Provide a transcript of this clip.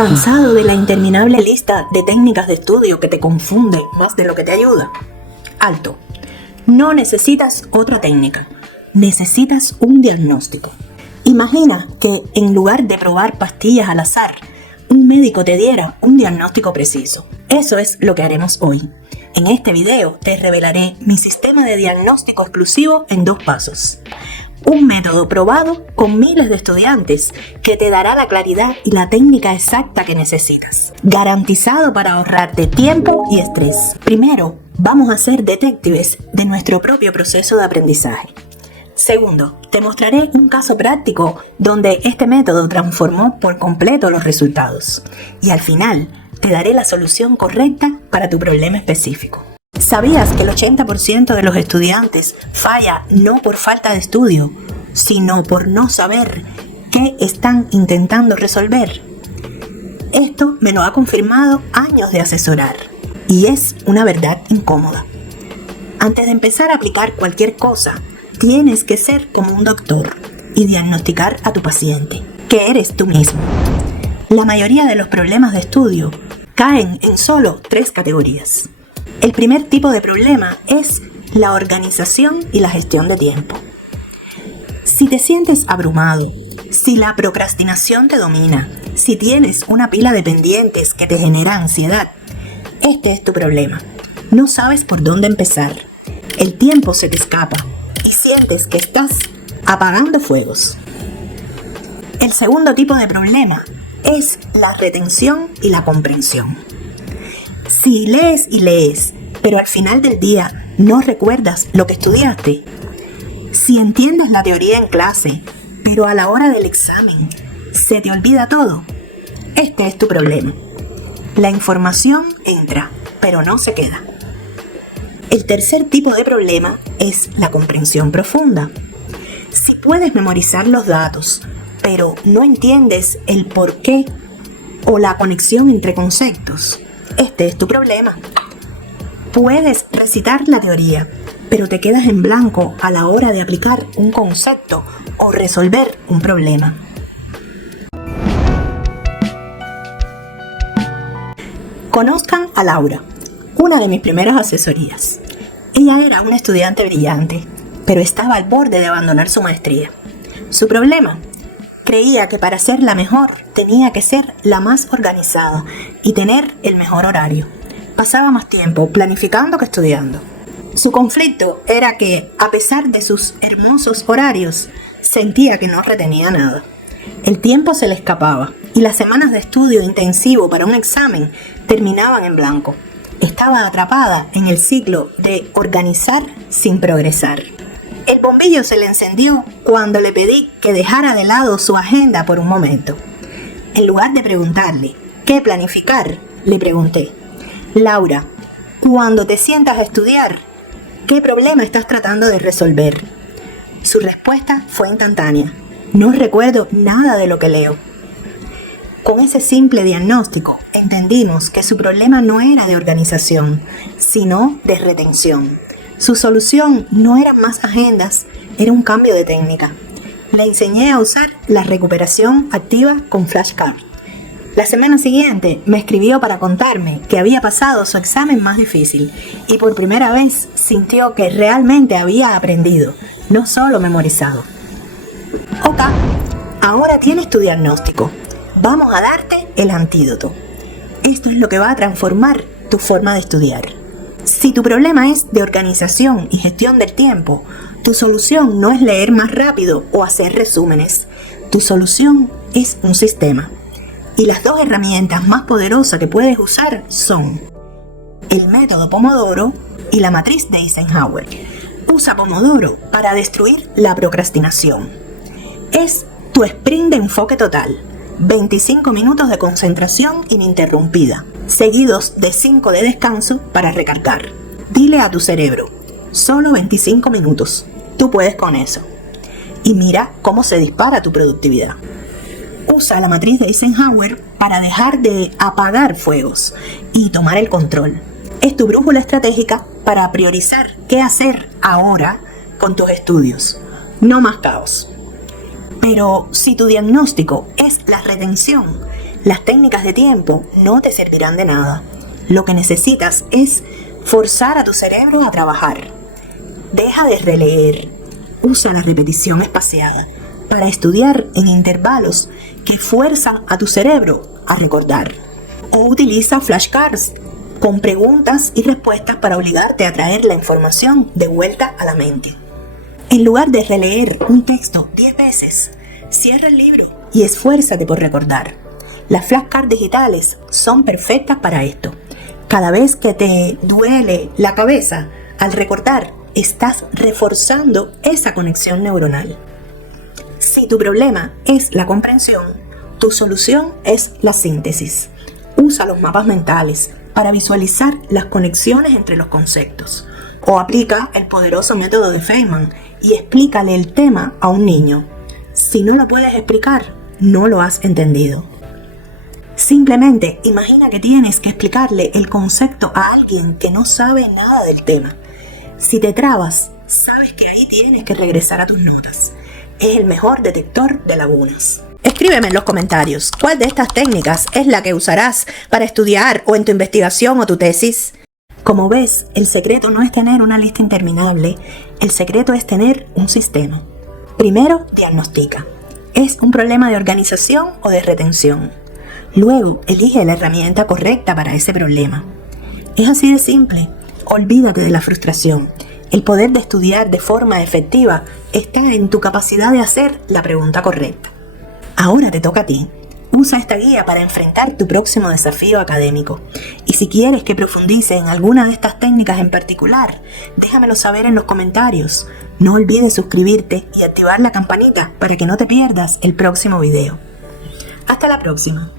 ¿Cansado de la interminable lista de técnicas de estudio que te confunde más de lo que te ayuda? Alto. No necesitas otra técnica. Necesitas un diagnóstico. Imagina que en lugar de probar pastillas al azar, un médico te diera un diagnóstico preciso. Eso es lo que haremos hoy. En este video te revelaré mi sistema de diagnóstico exclusivo en 2 pasos. Un método probado con miles de estudiantes que te dará la claridad y la técnica exacta que necesitas. Garantizado para ahorrarte tiempo y estrés. Primero, vamos a ser detectives de nuestro propio proceso de aprendizaje. Segundo, te mostraré un caso práctico donde este método transformó por completo los resultados. Y al final, te daré la solución correcta para tu problema específico. ¿Sabías que el 80% de los estudiantes falla no por falta de estudio, sino por no saber qué están intentando resolver? Esto me lo ha confirmado años de asesorar y es una verdad incómoda. Antes de empezar a aplicar cualquier cosa, tienes que ser como un doctor y diagnosticar a tu paciente, que eres tú mismo. La mayoría de los problemas de estudio caen en solo 3 categorías. El primer tipo de problema es la organización y la gestión de tiempo. Si te sientes abrumado, si la procrastinación te domina, si tienes una pila de pendientes que te genera ansiedad, este es tu problema. No sabes por dónde empezar. El tiempo se te escapa y sientes que estás apagando fuegos. El segundo tipo de problema es la retención y la comprensión. Si lees y lees, pero al final del día no recuerdas lo que estudiaste. Si entiendes la teoría en clase, pero a la hora del examen se te olvida todo, este es tu problema. La información entra, pero no se queda. El tercer tipo de problema es la comprensión profunda. Si puedes memorizar los datos, pero no entiendes el porqué o la conexión entre conceptos, este es tu problema. Puedes recitar la teoría, pero te quedas en blanco a la hora de aplicar un concepto o resolver un problema. Conozcan a Laura, una de mis primeras asesorías. Ella era una estudiante brillante, pero estaba al borde de abandonar su maestría. Su problema: creía que para ser la mejor tenía que ser la más organizada y tener el mejor horario. Pasaba más tiempo planificando que estudiando. Su conflicto era que, a pesar de sus hermosos horarios, sentía que no retenía nada. El tiempo se le escapaba y las semanas de estudio intensivo para un examen terminaban en blanco. Estaba atrapada en el ciclo de organizar sin progresar. El bombillo se le encendió cuando le pedí que dejara de lado su agenda por un momento. En lugar de preguntarle ¿qué planificar?, le pregunté: Laura, cuando te sientas a estudiar, ¿qué problema estás tratando de resolver? Su respuesta fue instantánea: no recuerdo nada de lo que leo. Con ese simple diagnóstico, entendimos que su problema no era de organización, sino de retención. Su solución no eran más agendas, era un cambio de técnica. Le enseñé a usar la recuperación activa con flashcards. La semana siguiente me escribió para contarme que había pasado su examen más difícil y por primera vez sintió que realmente había aprendido, no solo memorizado. Ok, ahora tienes tu diagnóstico. Vamos a darte el antídoto. Esto es lo que va a transformar tu forma de estudiar. Si tu problema es de organización y gestión del tiempo, tu solución no es leer más rápido o hacer resúmenes. Tu solución es un sistema. Y las 2 herramientas más poderosas que puedes usar son el método Pomodoro y la matriz de Eisenhower. Usa Pomodoro para destruir la procrastinación. Es tu sprint de enfoque total. 25 minutos de concentración ininterrumpida, seguidos de 5 de descanso para recargar. Dile a tu cerebro: solo 25 minutos. Tú puedes con eso. Y mira cómo se dispara tu productividad. Usa la matriz de Eisenhower para dejar de apagar fuegos y tomar el control. Es tu brújula estratégica para priorizar qué hacer ahora con tus estudios. No más caos. Pero si tu diagnóstico es la retención, Las técnicas de tiempo no te servirán de nada. Lo que necesitas es forzar a tu cerebro a trabajar. Deja de releer. Usa la repetición espaciada para estudiar en intervalos que fuerzan a tu cerebro a recordar. O utiliza flashcards con preguntas y respuestas para obligarte a traer la información de vuelta a la mente. En lugar de releer un texto 10 veces, cierra el libro y esfuérzate por recordar. Las flashcards digitales son perfectas para esto. Cada vez que te duele la cabeza, al recordar, estás reforzando esa conexión neuronal. Si tu problema es la comprensión, tu solución es la síntesis. Usa los mapas mentales para visualizar las conexiones entre los conceptos. O aplica el poderoso método de Feynman y explícale el tema a un niño. Si no lo puedes explicar, no lo has entendido. Simplemente imagina que tienes que explicarle el concepto a alguien que no sabe nada del tema. Si te trabas, sabes que ahí tienes que regresar a tus notas. Es el mejor detector de lagunas. Escríbeme en los comentarios cuál de estas técnicas es la que usarás para estudiar o en tu investigación o tu tesis. Como ves, el secreto no es tener una lista interminable, el secreto es tener un sistema. Primero, diagnostica. ¿Es un problema de organización o de retención? Luego, elige la herramienta correcta para ese problema. Es así de simple. Olvídate de la frustración. El poder de estudiar de forma efectiva está en tu capacidad de hacer la pregunta correcta. Ahora te toca a ti. Usa esta guía para enfrentar tu próximo desafío académico. Y si quieres que profundice en alguna de estas técnicas en particular, déjamelo saber en los comentarios. No olvides suscribirte y activar la campanita para que no te pierdas el próximo video. Hasta la próxima.